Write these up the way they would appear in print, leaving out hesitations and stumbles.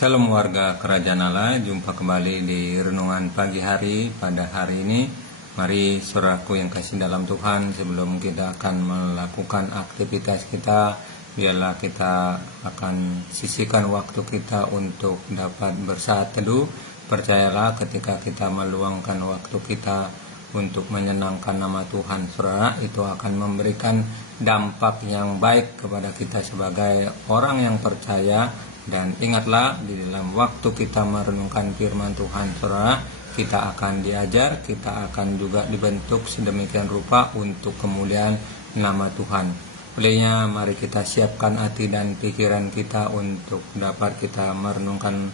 Salam warga Kerajaan Allah, jumpa kembali di renungan pagi hari pada hari ini. Mari saudaraku yang kasih dalam Tuhan, sebelum kita akan melakukan aktivitas kita, biarlah kita akan sisihkan waktu kita untuk dapat bersaat teduh. Percayalah ketika kita meluangkan waktu kita untuk menyenangkan nama Tuhan, saudara, itu akan memberikan dampak yang baik kepada kita sebagai orang yang percaya. Dan ingatlah, di dalam waktu kita merenungkan firman Tuhan, saudara, kita akan diajar, kita akan juga dibentuk sedemikian rupa untuk kemuliaan nama Tuhan. Olehnya mari kita siapkan hati dan pikiran kita untuk dapat kita merenungkan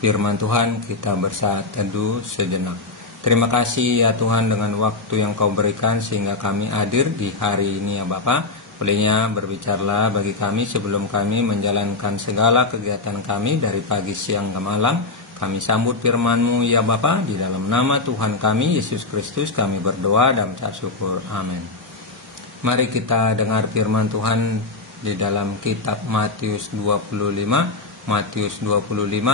firman Tuhan. Kita bersaat teduh sejenak. Terima kasih ya Tuhan dengan waktu yang Kau berikan sehingga kami hadir di hari ini ya Bapa. Olehnya berbicaralah bagi kami sebelum kami menjalankan segala kegiatan kami dari pagi, siang, ke malam. Kami sambut firman-Mu ya Bapa, di dalam nama Tuhan kami Yesus Kristus kami berdoa dan mengucap syukur. Amin. Mari kita dengar firman Tuhan di dalam kitab Matius 25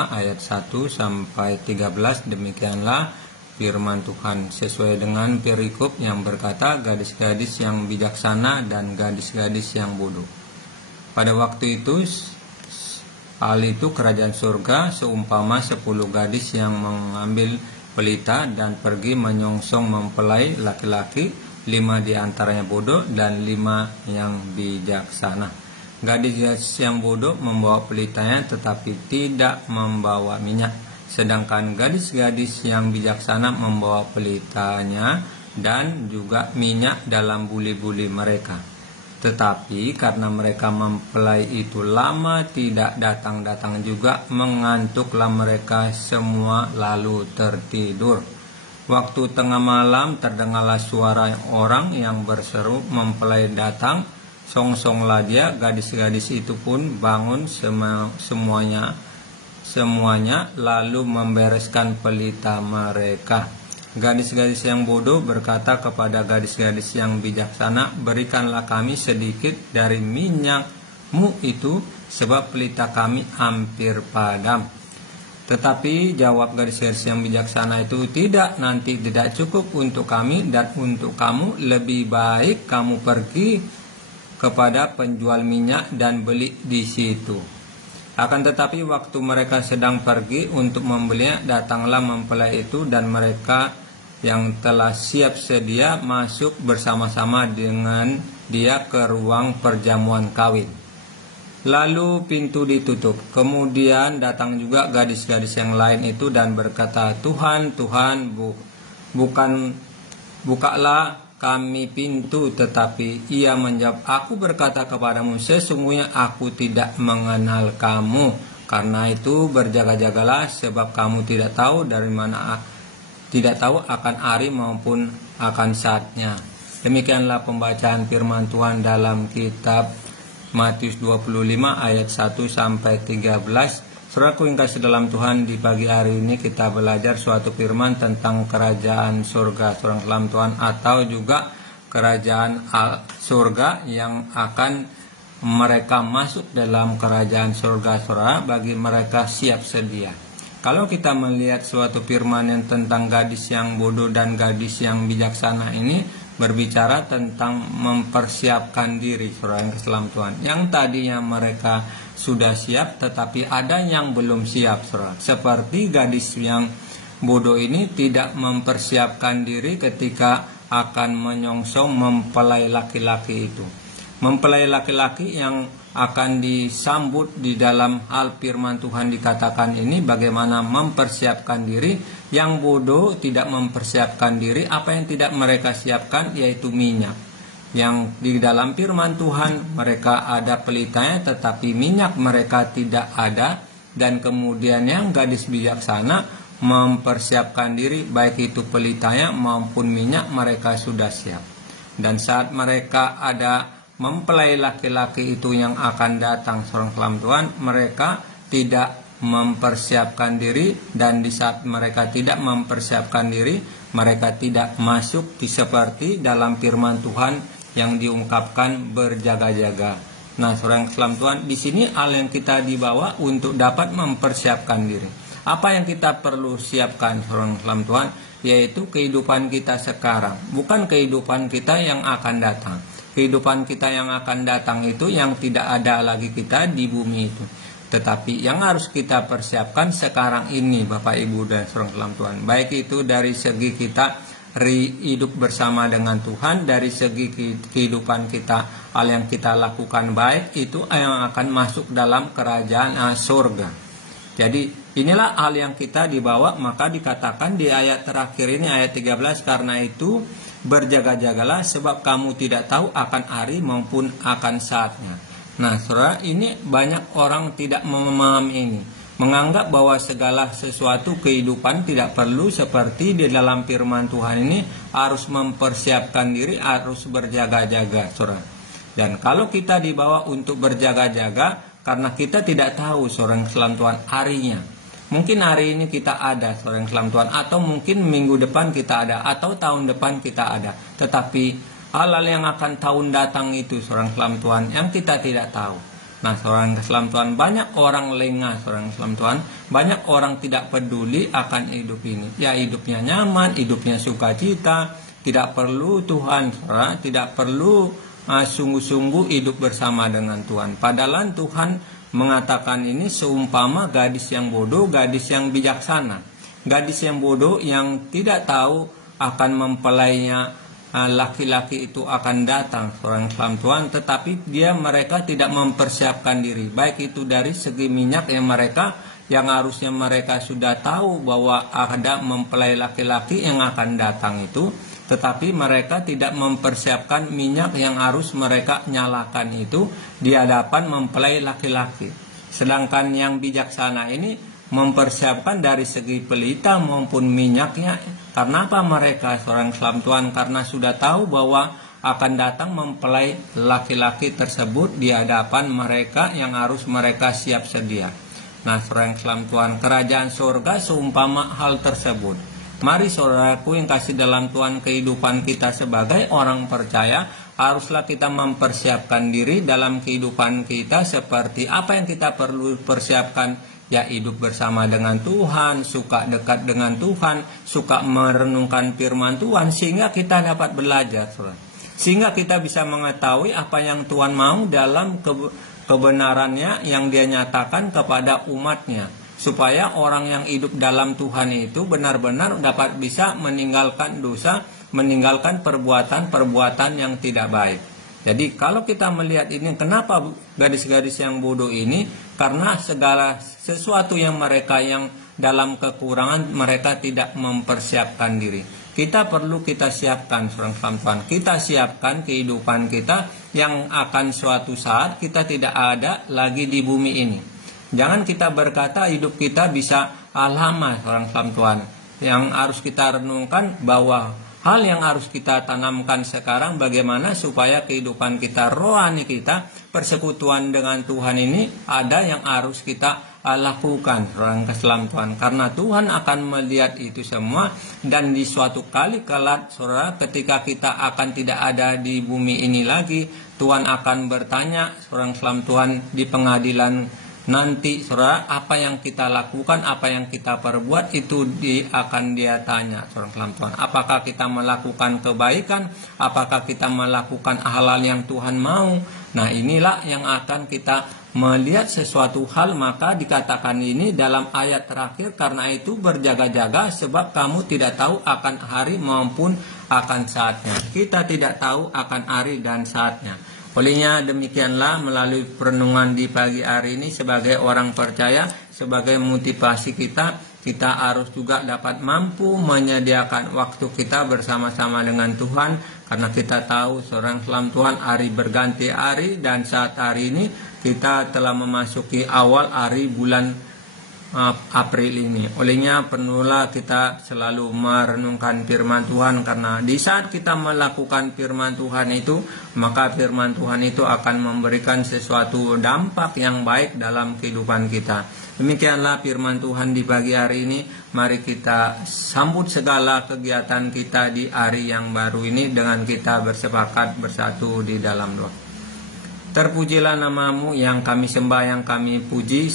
ayat 1 sampai 13. Demikianlah firman Tuhan sesuai dengan perikop yang berkata, gadis-gadis yang bijaksana dan gadis-gadis yang bodoh. Pada waktu itu, hal itu kerajaan surga seumpama 10 gadis yang mengambil pelita dan pergi menyongsong mempelai laki-laki. 5 di antaranya bodoh dan 5 yang bijaksana. Gadis yang bodoh membawa pelitanya tetapi tidak membawa minyak, sedangkan gadis-gadis yang bijaksana membawa pelitanya dan juga minyak dalam buli-buli mereka. Tetapi karena mereka mempelai itu lama tidak datang-datang juga, mengantuklah mereka semua lalu tertidur. Waktu tengah malam terdengarlah suara orang yang berseru, mempelai datang, songsonglah dia. Gadis-gadis itu pun bangun semuanya lalu membereskan pelita mereka. Gadis-gadis yang bodoh berkata kepada gadis-gadis yang bijaksana, berikanlah kami sedikit dari minyakmu itu, sebab pelita kami hampir padam. Tetapi jawab gadis-gadis yang bijaksana itu, tidak cukup untuk kami dan untuk kamu, lebih baik kamu pergi kepada penjual minyak dan beli di situ. Akan tetapi waktu mereka sedang pergi untuk membelinya, datanglah mempelai itu dan mereka yang telah siap sedia masuk bersama-sama dengan dia ke ruang perjamuan kawin. Lalu pintu ditutup. Kemudian datang juga gadis-gadis yang lain itu dan berkata, Tuhan, bukalah kami pintu. Tetapi ia menjawab, aku berkata kepadamu, sesungguhnya aku tidak mengenal kamu. Karena itu berjaga-jagalah, sebab kamu tidak tahu akan hari maupun akan saatnya. Demikianlah pembacaan firman Tuhan dalam kitab Matius 25 ayat 1 sampai 13. Saudaraku yang kasih dalam Tuhan, di pagi hari ini kita belajar suatu firman tentang kerajaan surga, saudara dalam Tuhan, atau juga kerajaan surga yang akan mereka masuk dalam kerajaan surga, saudara, bagi mereka siap sedia. Kalau kita melihat suatu firman yang tentang gadis yang bodoh dan gadis yang bijaksana ini, berbicara tentang mempersiapkan diri, saudara yang dalam Tuhan, yang tadinya mereka sudah siap tetapi ada yang belum siap, saudara. Seperti gadis yang bodoh ini tidak mempersiapkan diri ketika akan menyongsong mempelai laki-laki itu. Mempelai laki-laki yang akan disambut di dalam hal firman Tuhan dikatakan ini bagaimana mempersiapkan diri. Yang bodoh tidak mempersiapkan diri. Apa yang tidak mereka siapkan yaitu minyak. Yang di dalam firman Tuhan mereka ada pelitanya tetapi minyak mereka tidak ada. Dan kemudian yang gadis bijaksana mempersiapkan diri, baik itu pelitanya maupun minyak mereka sudah siap. Dan saat mereka ada mempelai laki-laki itu yang akan datang, seorang dalam Tuhan, mereka tidak mempersiapkan diri. Dan di saat mereka tidak mempersiapkan diri, mereka tidak masuk seperti dalam firman Tuhan yang diungkapkan berjaga-jaga. Nah, saudara yang keselam Tuhan, di sini hal yang kita dibawa untuk dapat mempersiapkan diri. Apa yang kita perlu siapkan, saudara yang keselam Tuhan, yaitu kehidupan kita sekarang, bukan kehidupan kita yang akan datang. Kehidupan kita yang akan datang itu yang tidak ada lagi kita di bumi itu. Tetapi yang harus kita persiapkan sekarang ini, Bapak Ibu dan saudara keselam Tuhan. Baik itu dari segi kita hidup bersama dengan Tuhan, dari segi kehidupan kita, hal yang kita lakukan baik itu yang akan masuk dalam kerajaan surga. Jadi inilah hal yang kita dibawa, maka dikatakan di ayat terakhir ini, ayat 13, karena itu berjaga-jagalah sebab kamu tidak tahu akan hari maupun akan saatnya. Nah, saudara, ini banyak orang tidak memahami ini, menganggap bahwa segala sesuatu kehidupan tidak perlu seperti di dalam firman Tuhan ini harus mempersiapkan diri, harus berjaga-jaga, saudara. Dan kalau kita dibawa untuk berjaga-jaga, karena kita tidak tahu, saudara yang keselam Tuhan, harinya. Mungkin hari ini kita ada, saudara yang keselam Tuhan, atau mungkin minggu depan kita ada, atau tahun depan kita ada. Tetapi hal-hal yang akan tahun datang itu, saudara yang keselam Tuhan, yang kita tidak tahu. Nah, saudara yang keselam Tuhan, banyak orang lengah, saudara yang keselam Tuhan, banyak orang tidak peduli akan hidup ini. Ya, hidupnya nyaman, hidupnya sukacita, tidak perlu Tuhan, saudara, tidak perlu sungguh-sungguh hidup bersama dengan Tuhan. Padahal Tuhan mengatakan ini seumpama gadis yang bodoh, gadis yang bijaksana. Gadis yang bodoh yang tidak tahu akan mempelainya laki-laki itu akan datang, seorang keselam Tuhan, tetapi mereka tidak mempersiapkan diri, baik itu dari segi minyak yang harusnya mereka sudah tahu bahwa ada mempelai laki-laki yang akan datang itu, tetapi mereka tidak mempersiapkan minyak yang harus mereka nyalakan itu di hadapan mempelai laki-laki. Sedangkan yang bijaksana ini mempersiapkan dari segi pelita maupun minyaknya. Karena apa mereka, seorang keselam Tuhan? Karena sudah tahu bahwa akan datang mempelai laki-laki tersebut di hadapan mereka yang harus mereka siap sedia. Nah, seorang keselam Tuhan, kerajaan surga seumpama hal tersebut. Mari saudaraku yang kasih dalam Tuhan, kehidupan kita sebagai orang percaya, haruslah kita mempersiapkan diri dalam kehidupan kita seperti apa yang kita perlu persiapkan. Ya, hidup bersama dengan Tuhan, suka dekat dengan Tuhan, suka merenungkan firman Tuhan, sehingga kita dapat belajar, saudara. Sehingga kita bisa mengetahui apa yang Tuhan mau dalam kebenarannya yang Dia nyatakan kepada umatnya. Supaya orang yang hidup dalam Tuhan itu benar-benar dapat bisa meninggalkan dosa, meninggalkan perbuatan-perbuatan yang tidak baik. Jadi kalau kita melihat ini, kenapa gadis-gadis yang bodoh ini? Karena segala sesuatu yang mereka yang dalam kekurangan, mereka tidak mempersiapkan diri. Kita perlu kita siapkan, saudara Tuhan. Kita siapkan kehidupan kita yang akan suatu saat kita tidak ada lagi di bumi ini. Jangan kita berkata hidup kita bisa lama, saudara Tuhan. Yang harus kita renungkan bahwa hal yang harus kita tanamkan sekarang, bagaimana supaya kehidupan kita, rohani kita, persekutuan dengan Tuhan ini ada yang harus kita lakukan, orang keselam Tuhan. Karena Tuhan akan melihat itu semua, dan di suatu kali kelak, saudara, ketika kita akan tidak ada di bumi ini lagi, Tuhan akan bertanya, seorang keselam Tuhan, di pengadilan nanti, saudara, apa yang kita lakukan, apa yang kita perbuat, itu akan Dia tanya, seorang keselam Tuhan. Apakah kita melakukan kebaikan, apakah kita melakukan hal-hal yang Tuhan mau. Nah, inilah yang akan kita melihat sesuatu hal. Maka dikatakan ini dalam ayat terakhir, karena itu berjaga-jaga sebab kamu tidak tahu akan hari maupun akan saatnya. Kita tidak tahu akan hari dan saatnya. Olehnya demikianlah melalui perenungan di pagi hari ini, sebagai orang percaya, sebagai motivasi kita harus juga dapat mampu menyediakan waktu kita bersama-sama dengan Tuhan. Karena kita tahu, seorang keselam Tuhan, hari berganti hari, dan saat hari ini kita telah memasuki awal hari bulan April ini. Olehnya perlulah kita selalu merenungkan firman Tuhan, karena di saat kita melakukan firman Tuhan itu, maka firman Tuhan itu akan memberikan sesuatu dampak yang baik dalam kehidupan kita. Demikianlah firman Tuhan di pagi hari ini. Mari kita sambut segala kegiatan kita di hari yang baru ini dengan kita bersepakat bersatu di dalam doa. Terpujilah namamu yang kami sembah, yang kami puji.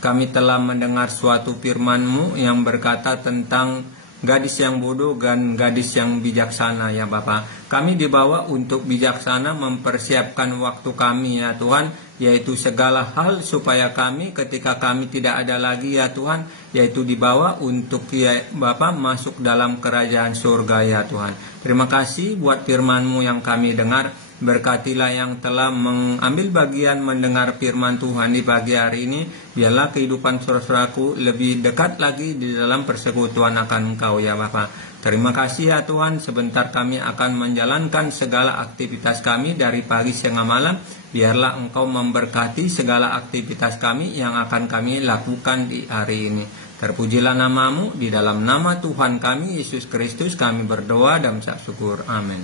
Kami telah mendengar suatu firman-Mu yang berkata tentang gadis yang bodoh dan gadis yang bijaksana ya Bapa. Kami dibawa untuk bijaksana mempersiapkan waktu kami ya Tuhan, yaitu segala hal supaya kami ketika kami tidak ada lagi ya Tuhan, yaitu dibawa untuk ya Bapa masuk dalam kerajaan surga ya Tuhan. Terima kasih buat firman-Mu yang kami dengar. Berkatilah yang telah mengambil bagian mendengar firman Tuhan di pagi hari ini. Biarlah kehidupan saudaraku lebih dekat lagi di dalam persekutuan akan Engkau ya Bapa. Terima kasih ya Tuhan. Sebentar kami akan menjalankan segala aktivitas kami dari pagi hingga malam. Biarlah Engkau memberkati segala aktivitas kami yang akan kami lakukan di hari ini. Terpujilah namamu, di dalam nama Tuhan kami Yesus Kristus kami berdoa dan mengucap syukur. Amin.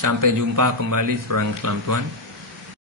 Sampai jumpa kembali, saudara Islam Tuhan.